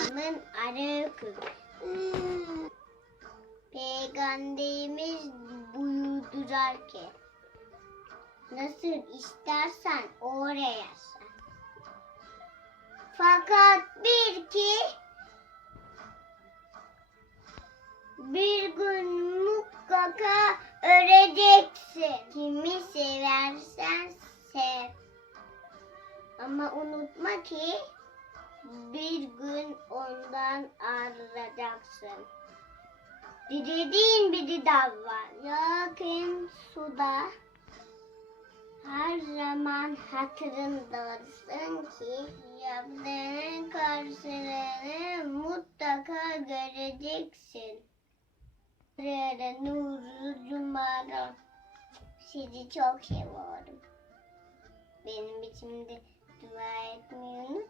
Selamun aleyküm. Peygamberimiz buyurdular ki nasıl istersen oraya yaşa. Fakat bir ki bir gün mutlaka öleceksin. Kimi seversen sev. Ama unutma ki bir gün ondan ayrılacaksın. Dilediğin bir dal var. Yakın suda her zaman hatırında olsun ki yaptığının karşılığını mutlaka göreceksin. Böyle nurlu cumara. Sizi çok seviyorum. Benim için de dua etmeyi